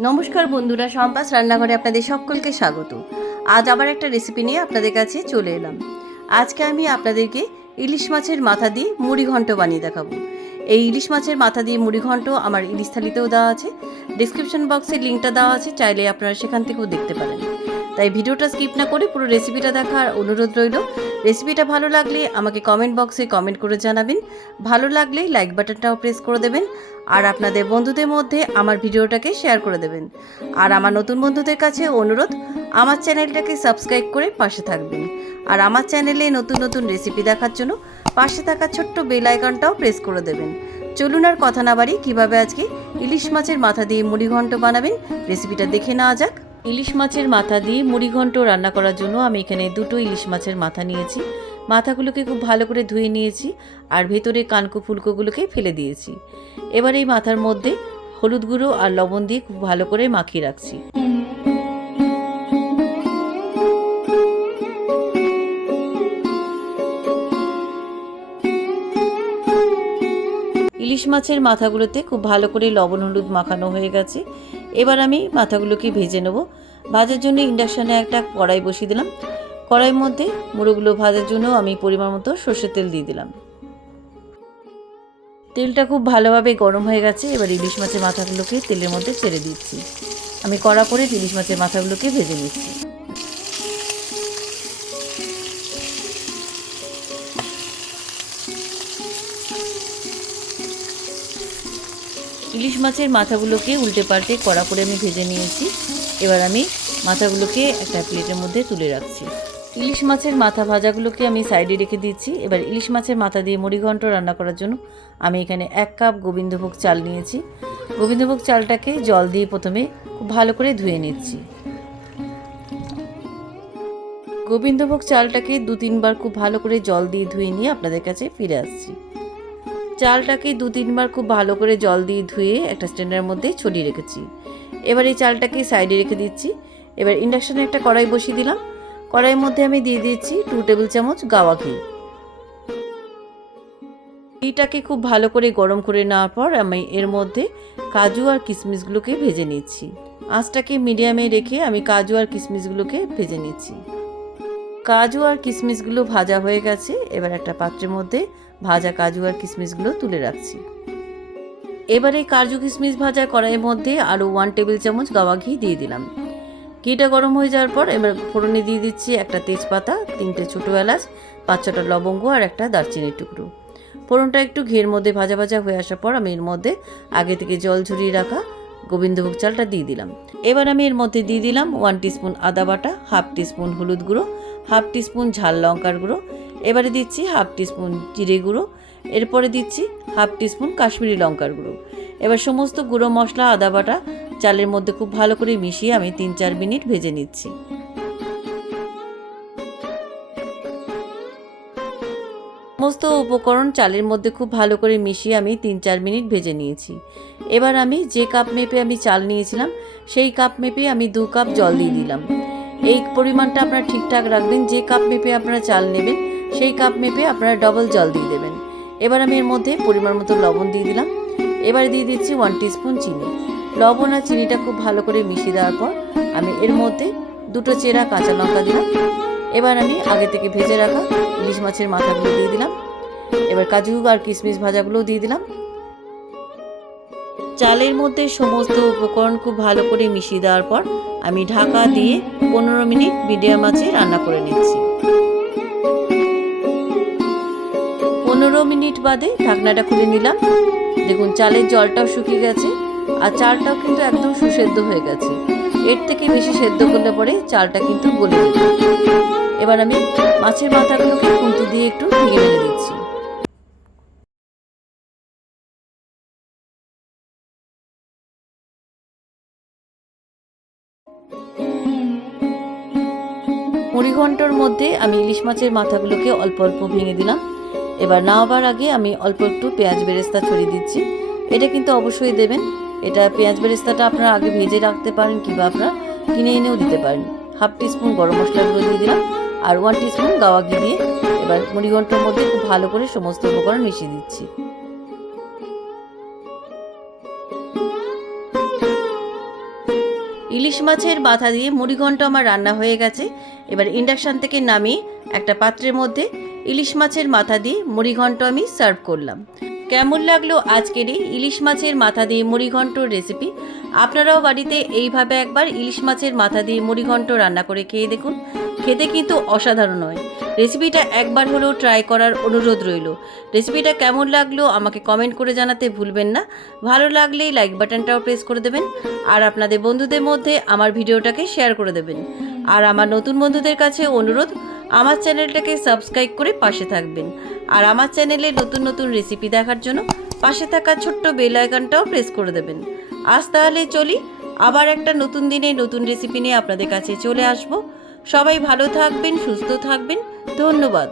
নমস্কার বন্ধুরা, সম্পাস রান্নাঘরে আপনাদের সকলকে স্বাগত। আজ আবার একটা রেসিপি নিয়ে আপনাদের কাছে চলে এলাম। আজকে আমি আপনাদেরকে ইলিশ মাছের মাথা দিয়ে মুড়ি ঘন্ট বানিয়ে দেখাবো। এই ইলিশ মাছের মাথা দিয়ে মুড়ি ঘন্ট আমার ইলিশ থালিতেও দেওয়া আছে। ডিসক্রিপশন বক্সে লিঙ্কটা দেওয়া আছে, চাইলে আপনারা সেখান থেকেও দেখতে পারেন। তাই ভিডিওটা স্কিপ না করে পুরো রেসিপিটা দেখার অনুরোধ রইল। রেসিপিটা ভালো লাগলে আমাকে কমেন্ট বক্সে কমেন্ট করে জানাবেন। ভালো লাগলে লাইক বাটনটাও প্রেস করে দেবেন। আর আপনাদের বন্ধুদের মধ্যে আমার ভিডিওটাকে শেয়ার করে দেবেন। আর আমার নতুন বন্ধুদের কাছে অনুরোধ, আমার চ্যানেলটাকে সাবস্ক্রাইব করে পাশে থাকবেন। আর আমার চ্যানেলে নতুন নতুন রেসিপি দেখার জন্য পাশে থাকা ছোট্ট বেল আইকনটাও প্রেস করে দেবেন। চলুন আর কথা না বাড়ি কীভাবে আজকে ইলিশ মাছের মাথা দিয়ে মুড়ি ঘন্ট বানাবেন রেসিপিটা দেখে নেওয়া যাক। ইলিশ মাছের মাথা দিয়ে মুড়িঘণ্ট রান্না করার জন্য আমি এখানে দুটো ইলিশ মাছের মাথা নিয়েছি। মাথাগুলোকে খুব ভালো করে ধুয়ে নিয়েছি আর ভেতরে কানকো ফুলকোগুলোকে ফেলে দিয়েছি। এবার এই মাথার মধ্যে হলুদ গুঁড়ো আর লবণ দিয়ে খুব ভালো করে মাখিয়ে রাখছি। ইলিশ মাছের মাথাগুলোতে খুব ভালো করে লবণ হলুদ মাখানো হয়ে গেছে। এবার আমি মাথাগুলোকে ভেজে নেব। ভাজার জন্য ইন্ডাকশানে একটা কড়াই বসিয়ে দিলাম। কড়াইয়ের মধ্যে মুড়োগুলো ভাজার জন্য আমি পরিমাণ মতো সর্ষের তেল দিয়ে দিলাম। তেলটা খুব ভালোভাবে গরম হয়ে গেছে। এবার ইলিশ মাছের মাথাগুলোকে তেলের মধ্যে ছেড়ে দিচ্ছি। আমি কড়া করে ইলিশ মাছের মাথাগুলোকে ভেজে নিচ্ছি। ইলিশ মাছের মাথাগুলোকে উল্টে পাল্টে কড়া করে আমি ভেজে নিয়েছি। এবার আমি মাথাগুলোকে একটা প্লেটের মধ্যে তুলে রাখছি। ইলিশ মাছের মাথা ভাজাগুলোকে আমি সাইডে রেখে দিচ্ছি এবার ইলিশ মাছের মাথা দিয়ে মুড়িঘণ্ট রান্না করার জন্য আমি এখানে এক কাপ গোবিন্দভোগ চাল নিয়েছি। গোবিন্দভোগ চালটাকে জল দিয়ে প্রথমে খুব ভালো করে ধুয়ে নিচ্ছি। গোবিন্দভোগ চালটাকে দু তিনবার খুব ভালো করে জল দিয়ে ধুয়ে নিয়ে আপনাদের কাছে ফিরে আসছি। চালটাকে দু তিনবার খুব ভালো করে জল দিয়ে ধুয়ে একটা স্ট্যান্ডের মধ্যে ছড়িয়ে রেখেছি। এবার এই চালটাকে সাইডে রেখে দিচ্ছি। এবার ইন্ডাকশানে একটা কড়াই বসিয়ে দিলাম। কড়াইয়ের মধ্যে আমি দিয়ে দিচ্ছি টু টেবিল চামচ গাওয়া ঘি। ঘিটাকে খুব ভালো করে গরম করে নেওয়ার পর আমি এর মধ্যে কাজু আর কিশমিশগুলোকে ভেজে নিচ্ছি। আঁচটাকে মিডিয়ামে রেখে আমি কাজু আর কিশমিশগুলোকে ভেজে নিচ্ছি। কাজু আর কিশমিশগুলো ভাজা হয়ে গেছে। এবার একটা পাত্রের মধ্যে ভাজা কাজু আর কিশমিশগুলো তুলে রাখছি। এবারে কাজু কিশমিশ ভাজা কড়াইয়ের মধ্যে আরও ওয়ান টেবিল চামচ গাওয়া ঘি দিয়ে দিলাম। ঘিটা গরম হয়ে যাওয়ার পর এবার ফোড়নে দিয়ে দিচ্ছি একটা তেজপাতা, তিনটে ছোটো এলাচ, পাঁচ ছটা লবঙ্গ আর একটা দারচিনির টুকরো। ফোড়নটা একটু ঘিয়ের মধ্যে ভাজা ভাজা হয়ে আসার পর আমি এর মধ্যে আগে থেকে জল ঝরিয়ে রাখা গোবিন্দভোগ চালটা দিয়ে দিলাম। এবার আমি এর মধ্যে দিয়ে দিলাম ওয়ান টিস্পুন আদা বাটা হাফ টিস্পুন হলুদ গুঁড়ো হাফ টিস্পুন ঝাল লঙ্কার গুঁড়ো এবারে দিচ্ছি হাফ টিস্পুন জিরে গুঁড়ো, এরপরে দিচ্ছি হাফ টিস্পুন কাশ্মীরি লঙ্কার গুঁড়ো। এবার সমস্ত গুঁড়ো মশলা, আদা বাটা চালের মধ্যে খুব ভালো করে মিশিয়ে আমি তিন চার মিনিট ভেজে নিচ্ছি। সমস্ত উপকরণ চালের মধ্যে খুব ভালো করে মিশিয়ে আমি তিন চার মিনিট ভেজে নিয়েছি। এবার আমি যে কাপ মেপে আমি চাল নিয়েছিলাম, সেই কাপ মেপে আমি দু কাপ জল দিয়ে দিলাম। এই পরিমাণটা আপনারা ঠিকঠাক রাখবেন, যে কাপ মেপে আপনারা চাল নেবেন, সেই কাপ মেপে আপনারা ডবল জল দিয়ে দেবেন। এবার আমি এর মধ্যে পরিমাণ মতো লবণ দিয়ে দিলাম। এবার দিয়ে দিচ্ছি ওয়ান টিস্পুন চিনি। লবণ আর চিনিটা খুব ভালো করে মিশিয়ে দেওয়ার পর আমি এর মধ্যে দুটো চেরা কাঁচা লঙ্কা দিলাম। এবার আমি আগে থেকে ভেজে রাখা ইলিশ মাছের মাথাগুলো দিয়ে দিলাম। এবার কাজু আর কিশমিশ ভাজাগুলো দিয়ে দিলাম। চালের মধ্যে সমস্ত উপকরণ খুব ভালো করে মিশিয়ে দেওয়ার পর আমি ঢাকা দিয়ে পনেরো মিনিট মিডিয়াম আঁচে রান্না করে নিচ্ছি। পনেরো মিনিট বাদে ঢাকনাটা খুলে নিলাম। দেখুন, চালের জলটাও শুকিয়ে গেছে আর চালটাও কিন্তু একদম সুসেদ্ধ হয়ে গেছে। এর থেকে বেশি সেদ্ধ করলে পরে চালটা কিন্তু গলে এবার আমি মাছের মাথাগুলোকে খুন্তি দিয়ে একটু ভেঙে ভেঙে দিচ্ছি মুড়ি ঘণ্টার মধ্যে আমি ইলিশ মাছের মাথাগুলোকে অল্প অল্প ভেঙে দিলাম। এবার নামাবার আগে আমি অল্প একটু পেঁয়াজ বেরেস্তা ছড়িয়ে দিচ্ছি। এটা কিন্তু অবশ্যই দেবেন। এটা পেঁয়াজ বেরেস্তাটা আপনারা আগে ভেজে রাখতে পারেন কিংবা আপনারা কিনে এনেও দিতে পারেন। হাফ টিস্পুন গরম মশলাগুলো দিয়ে দিলাম আর ওয়ান টিস্পুন গাওয়া ঘি দিয়ে এবার মুড়ি ঘণ্টার মধ্যে খুব ভালো করে সমস্ত উপকরণ মিশিয়ে দিচ্ছি। ইলিশ মাছের মাথা দিয়ে মুড়িঘণ্ট আমার রান্না হয়ে গেছে। এবার ইন্ডাকশান থেকে নামিয়ে একটা পাত্রের মধ্যে ইলিশ মাছের মাথা দিয়ে মুড়িঘণ্ট আমি সার্ভ করলাম। কেমন লাগল আজকের এই ইলিশ মাছের মাথা দিয়ে মুড়িঘণ্টর রেসিপি আপনারাও বাড়িতে এইভাবে একবার ইলিশ মাছের মাথা দিয়ে মুড়িঘণ্ট রান্না করে খেয়ে দেখুন। খেতে কিন্তু অসাধারণ হয়। রেসিপিটা একবার হলেও ট্রাই করার অনুরোধ রইল। রেসিপিটা কেমন লাগল আমাকে কমেন্ট করে জানাতে ভুলবেন না। ভালো লাগলেই লাইক বাটনটাও প্রেস করে দেবেন। আর আপনাদের বন্ধুদের মধ্যে আমার ভিডিওটাকে শেয়ার করে দেবেন। আর আমার নতুন বন্ধুদের কাছে অনুরোধ, আমার চ্যানেলটাকে সাবস্ক্রাইব করে পাশে থাকবেন। আর আমার চ্যানেলে নতুন নতুন রেসিপি দেখার জন্য পাশে থাকা ছোট্ট বেল আইকনটাও প্রেস করে দেবেন। আজ তাহলে চলি, আবার একটা নতুন দিনে নতুন রেসিপি নিয়ে আপনাদের কাছে চলে আসব। সবাই ভালো থাকবেন, সুস্থ থাকবেন। ধন্যবাদ।